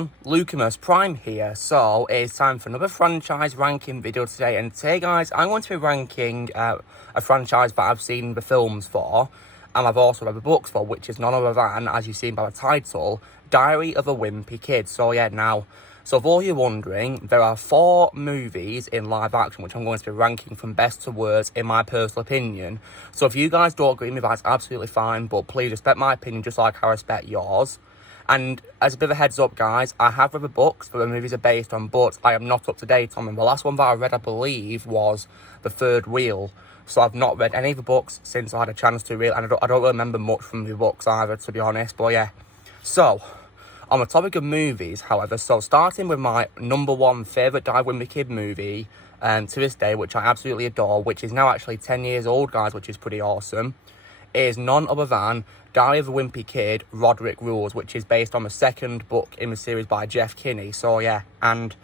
everyone, Lucamus Prime here. So it's time for another franchise ranking video today, and today guys I'm going to be ranking a franchise that I've seen the films for and I've also read the books for, which is none other than, as you've seen by the title, Diary of a Wimpy Kid. So if all you're wondering, there are 4 movies in live action which I'm going to be ranking from best to worst in my personal opinion. So if you guys don't agree with me, that's absolutely fine, but please respect my opinion just like I respect yours. And as a bit of a heads up, guys, I have read the books that the movies are based on, but I am not up to date on them. The last one that I read, I believe, was The Third Wheel. So I've not read any of the books since I had a chance to read, and I don't really remember much from the books either, to be honest. But yeah. So, on the topic of movies, however, so starting with my number 1 favourite Die Wimpy Kid movie to this day, which I absolutely adore, which is now actually 10 years old, guys, which is pretty awesome, is none other than Diary of a Wimpy Kid, Roderick Rules, which is based on the second book in the series by Jeff Kinney. So yeah, and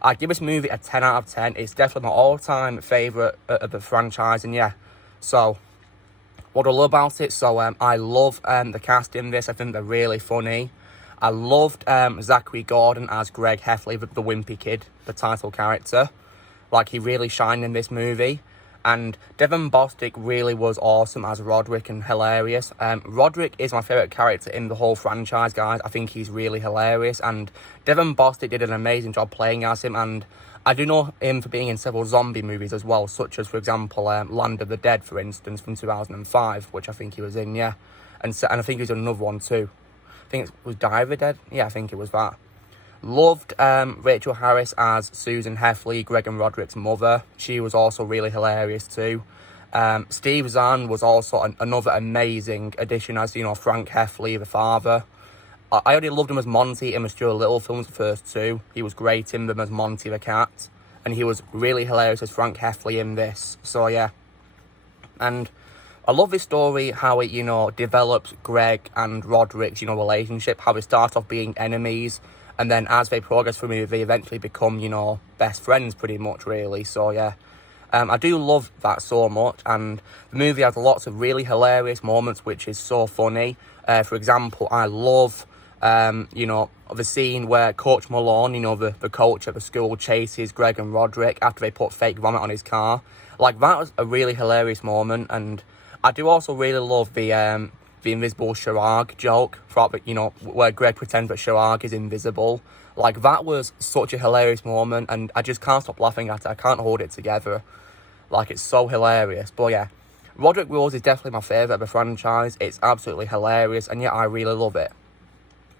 I give this movie a 10 out of 10. It's definitely my all-time favourite of the franchise, and yeah, so what I love about it, so I love the cast in this. I think they're really funny. I loved Zachary Gordon as Greg Heffley, the Wimpy Kid, the title character. Like, he really shined in this movie. And Devon Bostick really was awesome as Roderick and hilarious. Roderick is my favourite character in the whole franchise, guys. I think he's really hilarious. And Devon Bostick did an amazing job playing as him. And I do know him for being in several zombie movies as well, such as, for example, Land of the Dead, for instance, from 2005, which I think he was in, yeah. And I think he was in another one too. I think it was Diary of the Dead. Yeah, I think it was that. Loved Rachel Harris as Susan Heffley, Greg and Roderick's mother. She was also really hilarious too. Steve Zahn was also another amazing addition as, you know, Frank Heffley, the father. I already loved him as Monty in the Stuart Little films, the first 2. He was great in them as Monty the cat. And he was really hilarious as Frank Heffley in this. So yeah. And I love this story, how it, you know, develops Greg and Roderick's, you know, relationship. How they start off being enemies. And then as they progress through the movie, they eventually become, you know, best friends pretty much, really. So, yeah. I do love that so much. And the movie has lots of really hilarious moments, which is so funny. For example, I love, you know, the scene where Coach Malone, you know, the coach at the school, chases Greg and Roderick after they put fake vomit on his car. Like, that was a really hilarious moment. And I do also really love the invisible Chirag joke, you know, where Greg pretends that Chirag is invisible. Like, that was such a hilarious moment, and I just can't stop laughing at it. I can't hold it together. Like, it's so hilarious. But yeah, Roderick Rules is definitely my favourite of the franchise. It's absolutely hilarious, and yeah, I really love it.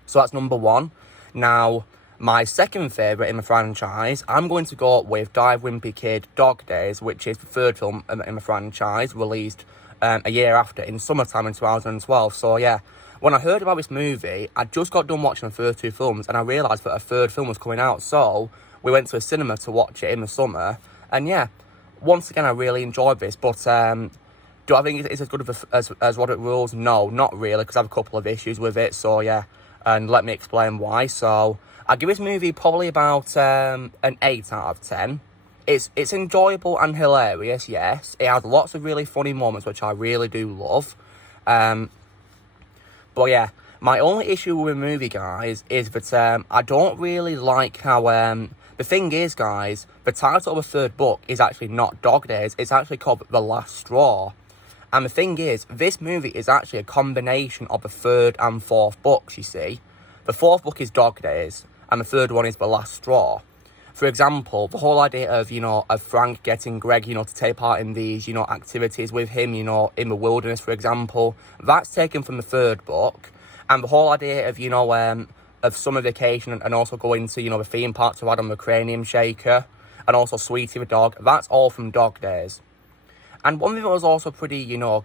So that's number 1. Now, my second favourite in the franchise, I'm going to go with Die Wimpy Kid, Dog Days, which is the 3rd film in the franchise, released a year after, in summertime in 2012. So yeah, when I heard about this movie, I just got done watching the first 2 films, and I realised that a 3rd film was coming out, so we went to a cinema to watch it in the summer. And yeah, once again, I really enjoyed this. But do I think it's as good as Roderick Rules? No, not really, because I have a couple of issues with it. So yeah, and let me explain why. So I give this movie probably about an 8 out of 10. It's enjoyable and hilarious, yes. It has lots of really funny moments, which I really do love. But yeah, my only issue with the movie, guys, is that I don't really like how... the thing is, guys, the title of the 3rd book is actually not Dog Days. It's actually called The Last Straw. And the thing is, this movie is actually a combination of the 3rd and 4th books, you see. The 4th book is Dog Days, and the 3rd one is The Last Straw. For example, the whole idea of, you know, of Frank getting Greg, you know, to take part in these, you know, activities with him, you know, in the wilderness, for example, that's taken from the 3rd book. And the whole idea of, you know, of summer vacation and also going to, you know, the theme park to Adam the Cranium Shaker, and also Sweetie the dog, that's all from Dog Days. And one thing that was also pretty, you know,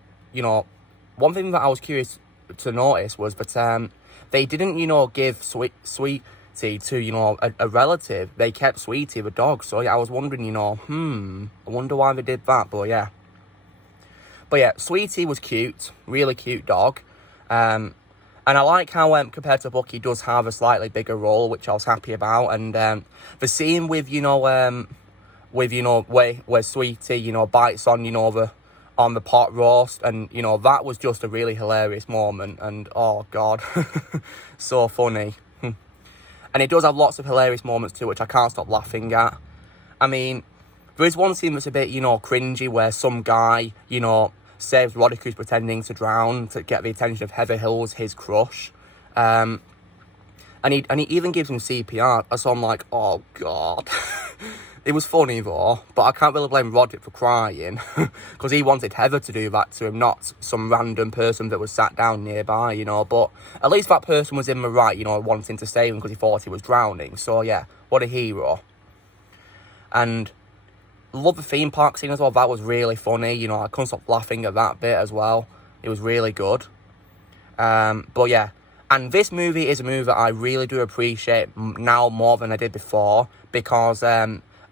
one thing that I was curious to notice was that they didn't, you know, give Sweetie to, you know, a relative. They kept Sweetie the dog. So yeah, I was wondering, you know, I wonder why they did that. But yeah, Sweetie was cute, really cute dog. And I like how compared to the book, he does have a slightly bigger role, which I was happy about. And the scene with, you know, where Sweetie, you know, bites on, you know, on the pot roast, and, you know, that was just a really hilarious moment. And oh god, so funny. And it does have lots of hilarious moments too, which I can't stop laughing at. I mean, there is one scene that's a bit, cringy, where some guy, saves Roddick, who's pretending to drown, to get the attention of Heather Hills, his crush. And he even gives him CPR, so I'm like, oh God. It was funny though, but I can't really blame Roddick for crying, because he wanted Heather to do that to him, not some random person that was sat down nearby, but at least that person was in the right, wanting to save him because he thought he was drowning. So yeah, what a hero. And love the theme park scene as well. That was really funny, I couldn't stop laughing at that bit as well. It was really good. But yeah, and this movie is a movie that I really do appreciate now more than I did before, because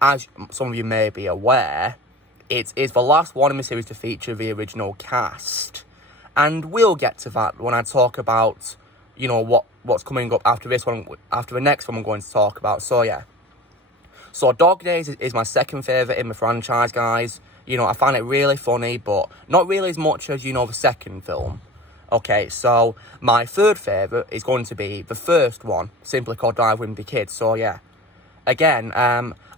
as some of you may be aware, it is the last one in the series to feature the original cast. And we'll get to that when I talk about, what's coming up after this one, after the next one I'm going to talk about. So yeah. So Dog Days is my second favourite in the franchise, guys. I find it really funny, but not really as much as, the second film. Okay, so my third favourite is going to be the first one, simply called A Wimpy Kid. So yeah. Again,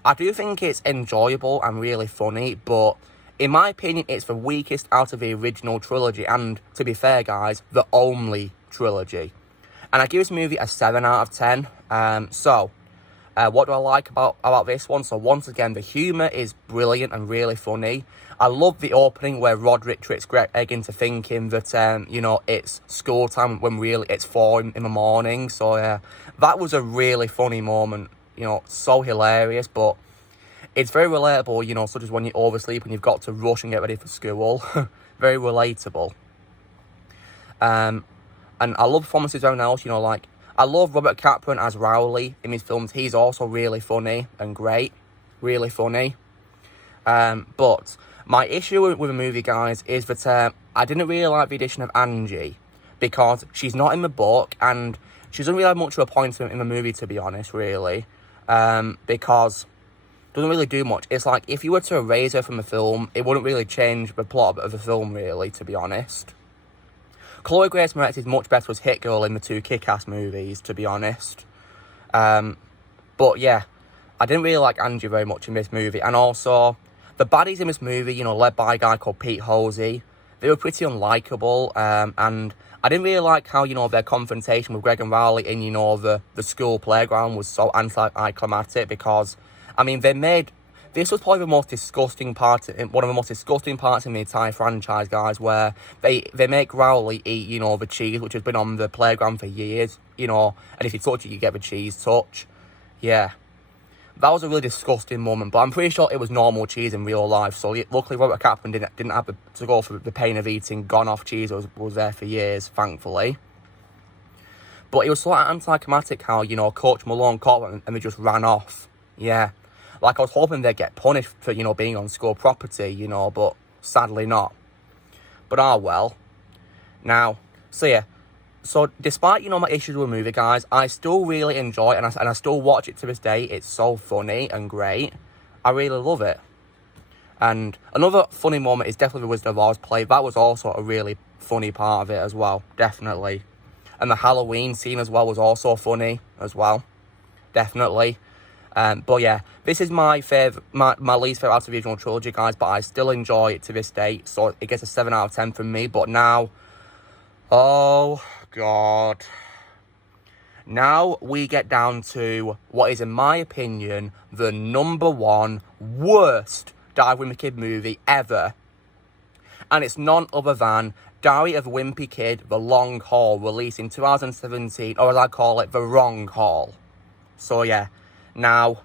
I do think it's enjoyable and really funny, but in my opinion, it's the weakest out of the original trilogy, and to be fair, guys, the only trilogy. And I give this movie a 7 out of 10. What do I like about this one? So once again, the humour is brilliant and really funny. I love the opening where Roderick tricks Greg into thinking that, it's school time when really it's 4 in the morning. So yeah, that was a really funny moment. So hilarious, but it's very relatable, such as when you oversleep and you've got to rush and get ready for school. Very relatable. And I love performances around else, I love Robert Kaplan as Rowley in his films. He's also really funny and great. Really funny. But my issue with the movie, guys, is that I didn't really like the addition of Angie, because she's not in the book, and she doesn't really have much of a point in the movie, to be honest, really. Because it doesn't really do much. It's like, if you were to erase her from the film, it wouldn't really change the plot of the film, really, to be honest. Chloe Grace Moretz is much better as Hit Girl in the 2 Kick-Ass movies, to be honest. But yeah, I didn't really like Angie very much in this movie. And also, the baddies in this movie, led by a guy called Pete Hosey, they were pretty unlikable. And I didn't really like how, their confrontation with Greg and Rowley in, the school playground was so anticlimactic, because, I mean, this was probably the most disgusting part, one of the most disgusting parts in the entire franchise, guys, where they make Rowley eat, the cheese, which has been on the playground for years, and if you touch it, you get the cheese touch. Yeah. That was a really disgusting moment, but I'm pretty sure it was normal cheese in real life. So luckily, Robert Kaplan didn't have to go through the pain of eating gone-off cheese. It was there for years, thankfully. But it was sort of anticlimactic how, Coach Malone caught them and they just ran off. Yeah. Like, I was hoping they'd get punished for, being on school property, but sadly not. But well. Now, so yeah. So, despite, my issues with the movie, guys, I still really enjoy it, and I still watch it to this day. It's so funny and great. I really love it. And another funny moment is definitely the Wizard of Oz play. That was also a really funny part of it as well, definitely. And the Halloween scene as well was also funny as well, definitely. But yeah, this is my least favourite out of the original trilogy, guys, but I still enjoy it to this day. So, it gets a 7 out of 10 from me, but now... Oh, God. Now we get down to what is, in my opinion, the #1 worst A Wimpy Kid movie ever. And it's none other than Diary of a Wimpy Kid, The Long Haul, released in 2017, or as I call it, The Wrong Haul. So yeah, now,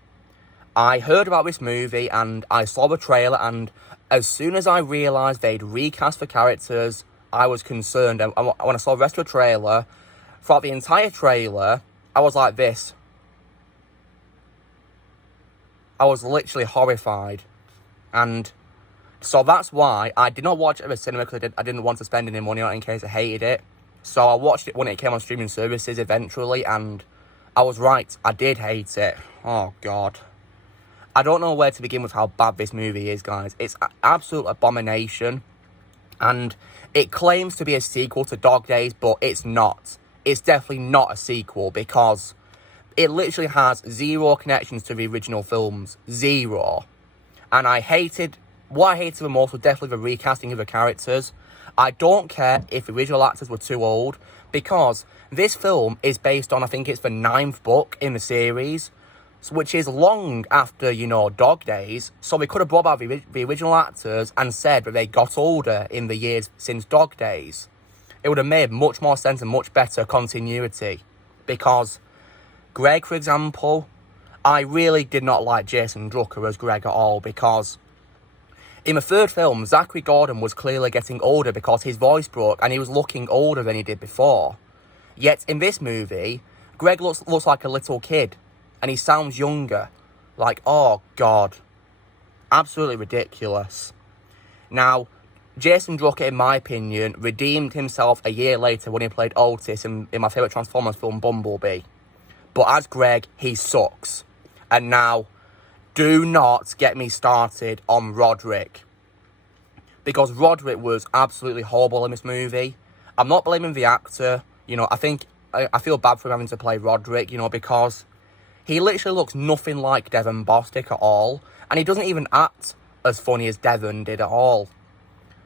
I heard about this movie and I saw the trailer, and as soon as I realised they'd recast the characters, I was concerned. And when I saw the rest of the trailer, throughout the entire trailer, I was like this. I was literally horrified. And so that's why I did not watch it at the cinema, because I didn't want to spend any money on it in case I hated it. So I watched it when it came on streaming services eventually, and I was right. I did hate it. Oh, God. I don't know where to begin with how bad this movie is, guys. It's an absolute abomination. And it claims to be a sequel to Dog Days, but it's not. It's definitely not a sequel, because It literally has zero connections to the original films. Zero. And what I hated the most was definitely the recasting of the characters. I don't care if the original actors were too old, because this film is based on, I think it's the 9th book in the series, which is long after, Dog Days. So they could have brought back the original actors and said that they got older in the years since Dog Days. It would have made much more sense and much better continuity. Because Greg, for example, I really did not like Jason Drucker as Greg at all, because in the 3rd film, Zachary Gordon was clearly getting older because his voice broke and he was looking older than he did before. Yet in this movie, Greg looks like a little kid and he sounds younger. Like, oh God. Absolutely ridiculous. Now, Jason Drucker, in my opinion, redeemed himself a year later when he played Otis in my favourite Transformers film, Bumblebee. But as Greg, he sucks. And now, do not get me started on Roderick. Because Roderick was absolutely horrible in this movie. I'm not blaming the actor. I feel bad for him having to play Roderick, because he literally looks nothing like Devon Bostick at all. And he doesn't even act as funny as Devon did at all.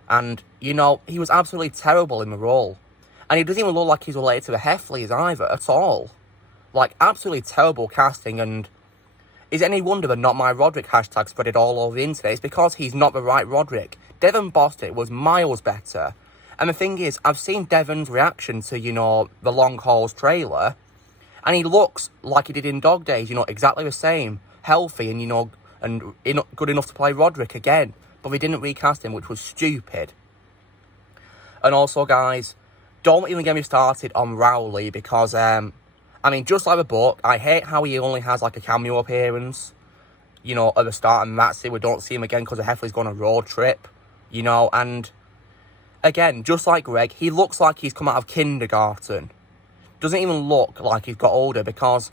And, he was absolutely terrible in the role. And he doesn't even look like he's related to the Heffleys either, at all. Like, absolutely terrible casting, and is it any wonder the Not My Roderick hashtag spread all over the internet? It's because he's not the right Roderick. Devon Bostick was miles better. And the thing is, I've seen Devon's reaction to, the Long Hauls trailer, and he looks like he did in Dog Days, exactly the same. Healthy and, and good enough to play Roderick again. But they didn't recast him, which was stupid. And also, guys, don't even get me started on Rowley, because, just like the book, I hate how he only has, like, a cameo appearance, at the start, and that's it. We don't see him again because the Heffley's gone on a road trip, and, again, just like Greg, he looks like he's come out of kindergarten. Doesn't even look like he's got older, because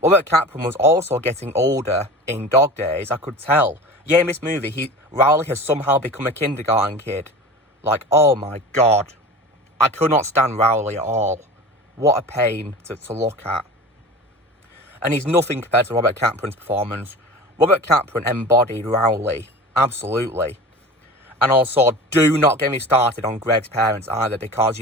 Robert Capron was also getting older in Dog Days, I could tell. Yeah, in this movie, Rowley has somehow become a kindergarten kid. Like, oh my God. I could not stand Rowley at all. What a pain to look at. And he's nothing compared to Robert Capron's performance. Robert Capron embodied Rowley. Absolutely. And also, do not get me started on Greg's parents either, because,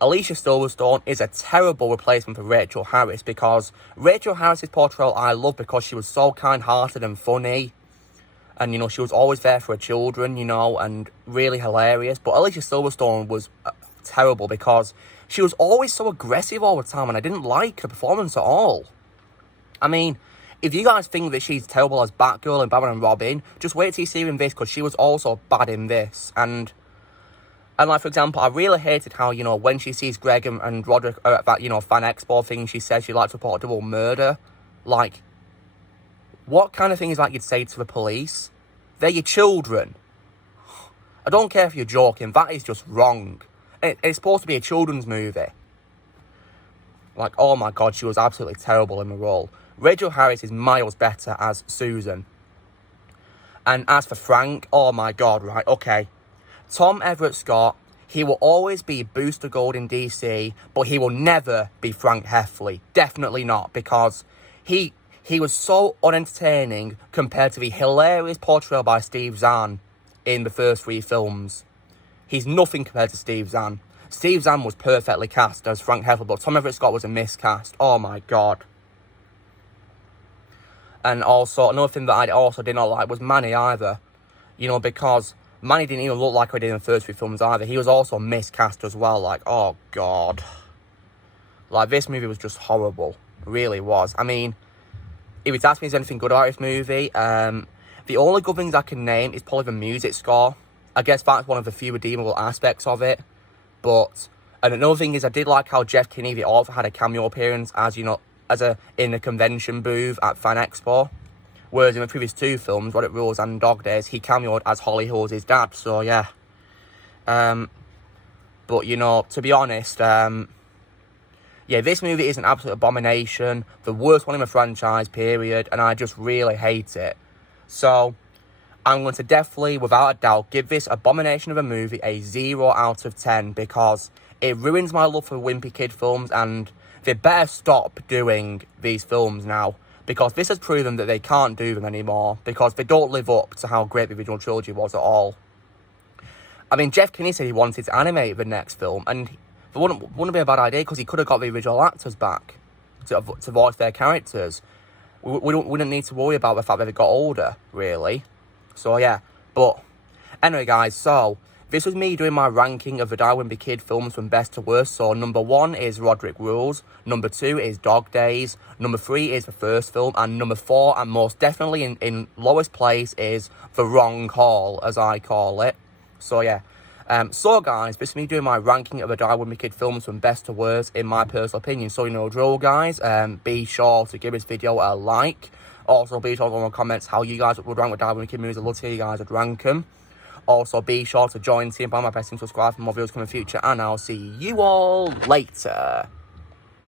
Alicia Silverstone is a terrible replacement for Rachel Harris, because Rachel Harris's portrayal I love because she was so kind-hearted and funny. And, she was always there for her children, and really hilarious. But Alicia Silverstone was terrible because she was always so aggressive all the time, and I didn't like her performance at all. If you guys think that she's terrible as Batgirl and Batman and Robin, just wait till you see her in this, because she was also bad in this. And like, for example, I really hated how, when she sees Greg and Roderick at that, fan expo thing, she says she'd like to report a double murder. Like, what kind of thing is that you'd say to the police? They're your children. I don't care if you're joking, that is just wrong. It's supposed to be a children's movie. Like, oh my God, she was absolutely terrible in the role. Rachel Harris is miles better as Susan. And as for Frank, oh my God, right, okay. Tom Everett Scott, he will always be Booster Gold in DC, but he will never be Frank Heffley. Definitely not, because he was so unentertaining compared to the hilarious portrayal by Steve Zahn in the first 3 films. He's nothing compared to Steve Zahn. Steve Zahn was perfectly cast as Frank Heffley, but Tom Everett Scott was a miscast. Oh my God. And also, another thing that I also did not like was Manny either. Because Manny didn't even look like he did in the first 3 films either. He was also miscast as well. Like, oh God. Like, this movie was just horrible. It really was. If it's asked me is anything good about this movie, the only good things I can name is probably the music score. I guess that's one of the few redeemable aspects of it. And another thing is, I did like how Jeff Kinney, the author, had a cameo appearance in a convention booth at Fan Expo. Whereas in the previous 2 films, Roderick Rules and Dog Days, he cameoed as Holly Hill's dad. So yeah. But to be honest, yeah, this movie is an absolute abomination. The worst one in the franchise, period. And I just really hate it. So I'm going to definitely, without a doubt, give this abomination of a movie a 0 out of 10, because it ruins my love for Wimpy Kid films, and they better stop doing these films now, because this has proven that they can't do them anymore, because they don't live up to how great the original trilogy was at all. I mean, Jeff Kinney said he wanted to animate the next film, and it wouldn't be a bad idea, because he could have got the original actors back to voice their characters. We wouldn't need to worry about the fact that they got older, really. So, yeah. But, anyway, guys, so this was me doing my ranking of the A Wimpy Kid films from best to worst. So, number 1 is Roderick Rules. Number 2 is Dog Days. Number 3 is the first film. And number 4, and most definitely in lowest place, is The Wrong Call, as I call it. So, yeah. So, guys, this is me doing my ranking of the A Wimpy Kid films from best to worst, in my personal opinion. So, you know, drill, guys. Be sure to give this video a like. Also, be sure to leave in the comments how you guys would rank with A Wimpy Kid movies. I'd love to hear you guys would rank them. Also, be sure to join Team by my best and subscribe for more videos coming in the future. And I'll see you all later.